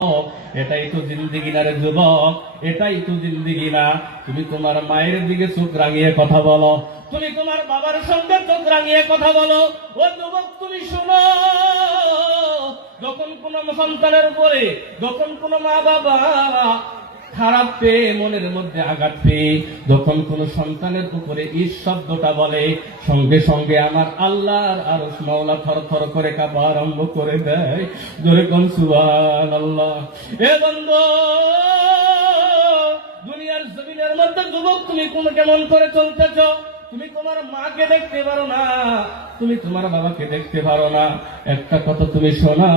এটাই তো জিন্দিগি না রে যুবক, এটাই তো জিন্দিগি না। তুমি তোমার মায়ের দিকে চোখ রাঙিয়ে কথা বলো, তুমি তোমার বাবার সঙ্গে চোখ রাঙিয়ে কথা বলো। ও যুবক তুমি শোনো, যখন কোন সন্তানের উপরে, যখন কোন মা বাবা খারাপ পেয়ে, মনের মধ্যে আঘাত পেয়ে যখন কোন সন্তানের উপরে ঈশ শব্দটা বলে, সঙ্গে সঙ্গে আমার আল্লাহর আরশ মাওলা থরথর করে কাঁপা আরম্ভ করে দেয়। জোরে কোন সুবহানাল্লাহ। এ বন্ধু, দুনিয়ার জমিনের মধ্যে যুবক তুমি কোন কেমন করে চলতেছ? তুমি তোমার মাকে দেখতে পারো না, তুমি তোমার বাবাকে দেখতে পারো না। একটা কথা তুমি শোনো,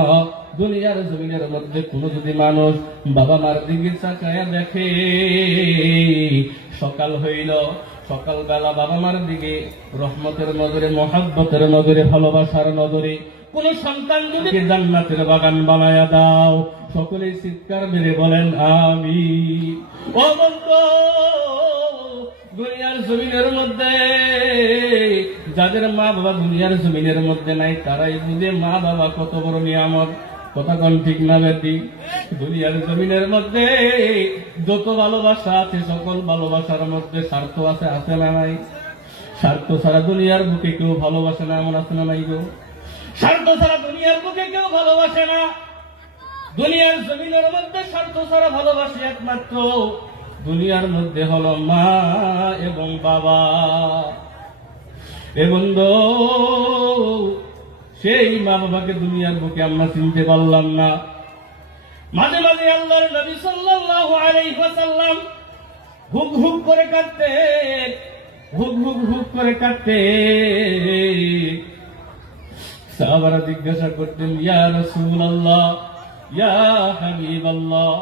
দুনিয়ার জমিনের মধ্যে কোন যদি মানুষ বাবা মার দিকে তাকায়া দেখে, সকাল হইল, সকালবেলা বাবা মার দিকে রহমতের নজরে, মহাব্বতের নজরে, ভালোবাসার নজরে কোন সন্তান যদি জান্নাতের বাগান বানায়া দাও, সকলে চিৎকার মেরে বলেন আমিন। ও বন্ধু, দুনিয়ার জমিনের মধ্যে যাদের মা বাবা দুনিয়ার জমিনের মধ্যে নাই, তারাই বুঝে মা বাবা কত বড় নিয়ামত। কথা কোন ঠিক না বেটি? দুনিয়ার জমিনের মধ্যে যত ভালোবাসা আছে, সকল ভালোবাসার মধ্যে স্বার্থ আছে, আছে না নাই? স্বার্থ ছাড়া দুনিয়ার বুকে কেউ ভালোবাসে না, এমন আছে না নাই গো? স্বার্থ ছাড়া দুনিয়ার বুকে কেউ ভালোবাসে না। দুনিয়ার জমিনের মধ্যে স্বার্থ ছাড়া ভালোবাসে একমাত্র দুনিয়ার মধ্যে হলো মা এবং বাবা। এ বন্ধু, সেই মা বাবাকে দুনিয়ার বুকে আমরা চিনতে পারলাম না। মাঝে মাঝে আল্লাহর নবী সাল্লাল্লাহু আলাইহি ওয়াসাল্লাম হুক হুক করে কাঁদতেন, হুক হুক হুক করে কাঁদতেন। সাহাবারা জিজ্ঞাসা করতেন, ইয়া রাসূলুল্লাহ, ইয়া হাবিবাল্লাহ,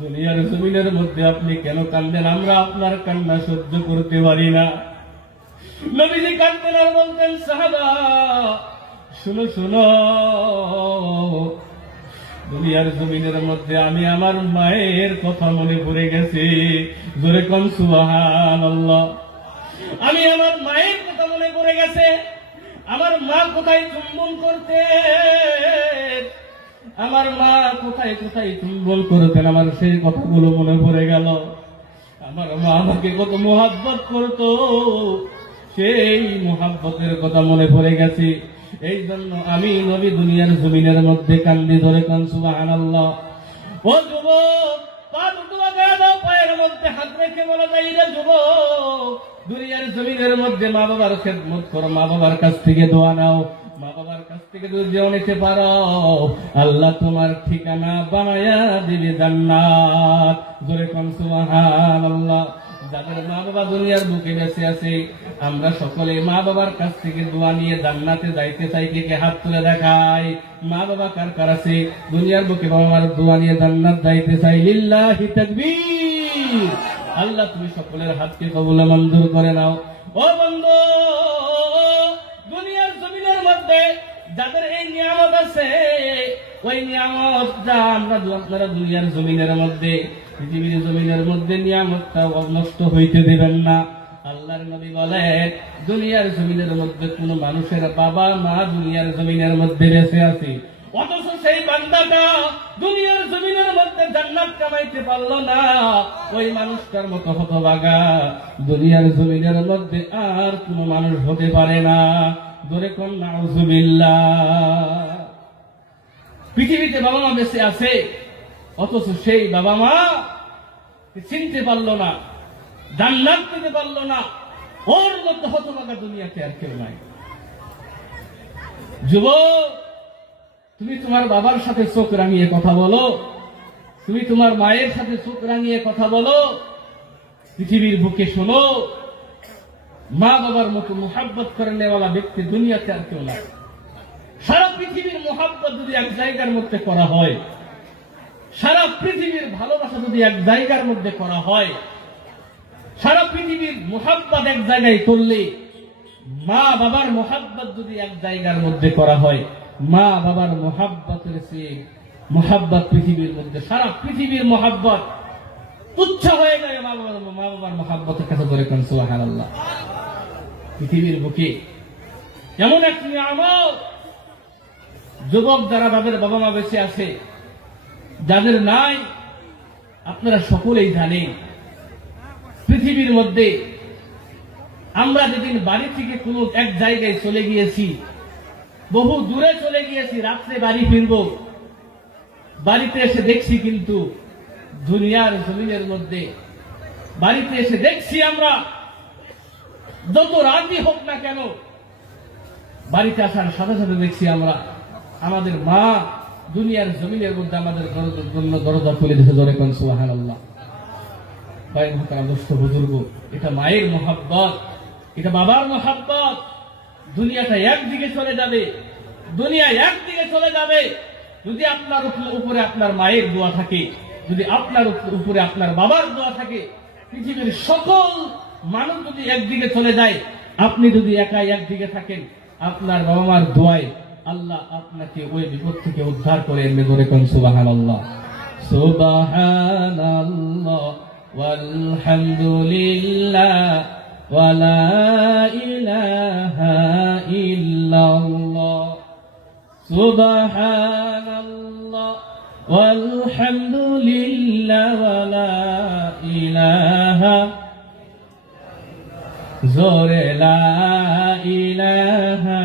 দুনিয়ার জমিনের মধ্যে আপনি কেন কান্দেন? আমরা আপনার কান্না সহ্য করতে পারি না। নবীজি কাঁদতেন আর বলতেন, সাহাবা শুনো শুনো, দুনিয়ার জমিনের মধ্যে আমি আমার মায়ের কথা মনে পড়ে গেছি। জোরে কোন সুবহানাল্লাহ। আমি আমার মায়ের কথা মনে পড়ে গেছে। আমার মা কোথায় চুম্বন করতেন, আমার মা কোথায় কোথায় চুম্বন করতেন, আমার সেই কথাগুলো মনে পড়ে গেল। আমার মা আমাকে কত মোহাব্বত করতো, সেই মোহাব্বতের কথা মনে পড়ে গেছে। এই জন্য আমি নবী দুনিয়ার জমিনের মধ্যে কান্দি। ধরে কোন সুবহানাল্লাহ। ও যুবক, পা দুটো আগায় দাও, পায়ের মধ্যে হাত রেখে বলা যায়, রে যুবক, দুনিয়ার জমিনের মধ্যে মা বাবার খেদমত করো, মা বাবার কাছ থেকে দোয়া নাও। মা বাবার কাছ থেকে যদি দোয়া নিতে পারো, আল্লাহ তোমার ঠিকানা বানায়া দিবে জান্নাত। জোরে কোন সুবহানাল্লাহ। যাদের মা বাবা দুনিয়ার বুকে বেঁচে আছে, আমরা সকলে মা বাবার কাছ থেকে দোয়া নিয়ে জান্নাতে যাইতে চাই। কে হাত তুলে দেখায়? মা বাবা কার কার আছে দুনিয়ার বুকে বাবা মার দোয়া নিয়ে জান্নাত যাইতে চাই? লিল্লাহি তাকবীর। আল্লাহ তুমি সকলের হাতকে কবুল মঞ্জুর করে নাও। ও বন্ধু, দুনিয়ার জমিনের মধ্যে যাদের এই নিয়ামত আছে, ওই নিয়ামতটা আপনারা দুনিয়ার জমিনের মধ্যে, পৃথিবীর জমিনের মধ্যে নিয়ামতটা নষ্ট হইতে দেবেন না। আল্লাহর নবী বলেন, দুনিয়ার জমিনের মধ্যে কোন মানুষের বাবা মা দুনিয়ার জমিনের মধ্যে বেঁচে আছে, অথচ সেই বান্দাটা দুনিয়ার জমিনের মধ্যে জান্নাত কামাইতে পারলো না, ওই মানুষটার মতো হতভাগা দুনিয়ার জমিনের মধ্যে আর কোন মানুষ হতে পারে না। ধরে কোন নাউজুবিল্লাহ। পৃথিবীতে বাবা মা বেঁচে আছে, অথচ সেই বাবা মা চিনতে পারলো না, জান্নাত পেতে পারলো না। ওর মধ্যে হতভাগা দুনিয়াতে আর কেউ নাই। যুবক, তুমি তোমার বাবার সাথে চোখ রাঙিয়ে কথা বলো, তুমি তোমার মায়ের সাথে চোখ রাঙিয়ে কথা বলো। পৃথিবীর বুকে শোনো, মা বাবার মতো মোহাব্বত করে নেওয়ালা ব্যক্তি দুনিয়াতে আর কেউ নাই। সারা পৃথিবীর মোহাব্বত যদি এক জায়গার মধ্যে করা হয়, সারা পৃথিবীর ভালোবাসা যদি এক জায়গার মধ্যে করা হয়, সারা পৃথিবীর মোহাব্বত এক জায়গায় করলে, মা বাবার মোহাব্বত যদি এক জায়গার মধ্যে করা হয়, মা বাবার মোহাব্বতের চেয়ে মোহাব্বত পৃথিবীর মধ্যে, সারা পৃথিবীর মোহাব্বত তুচ্ছ হয়ে যায় মা বাবার মোহাব্বতের কাছে। ধরে কোন সুবহানাল্লাহ। পৃথিবীর বুকে এমন এক নিয়ামত, যুবক যারা তাদের বাবা মা বেঁচে আছে, যাদের নাই আপনারা সকলেই জানেন, পৃথিবীর মধ্যে আমরা যেদিন বাড়ি থেকে কোনো এক জায়গায় চলে গিয়েছি, বহু দূরে চলে গিয়েছি, রাত্রে বাড়ি ফিরব, বাড়িতে এসে দেখছি কিন্তু দুনিয়ার জমিনের মধ্যে বাড়িতে এসে দেখছি আমরা যত রাতই হোক না কেন, বাড়িতে আসার সাথে সাথে দেখছি আমরা আমাদের মা দুনিয়ার জমিনের মধ্যে আমাদের জন্য দরজা খুলে দিতে, জোরে কোন সুবহানাল্লাহ। ভাই মুহতারাম দোস্ত বুজুর্গ, এটা মায়ের মহব্বত, এটা বাবার মহব্বত। দুনিয়াটা একদিকে চলে যাবে, দুনিয়া একদিকে চলে যাবে যদি আপনার উপরে আপনার মায়ের দোয়া থাকে, যদি আপনার উপরে আপনার বাবার দোয়া থাকে। পৃথিবীর সকল মানুষ যদি একদিকে চলে যায়, আপনি যদি একাই একদিকে থাকেন, আপনার বাবা মার দোয়ায় আল্লাহ আপনাকে ওই বিপদ থেকে উদ্ধার করে এনে, ধরে কোন সুবহানাল্লাহ। সুবহানাল্লাহ ওয়ালহামদুলিল্লাহ ওয়ালা ইলাহা ইল্লাল্লাহ। সুবহানাল্লাহ ওয়ালহামদুলিল্লাহ ওয়ালা ইলাহা, জোরে লা ইলাহা,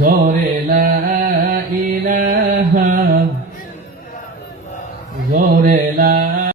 জোরে লা ইলাহা, জোরে লা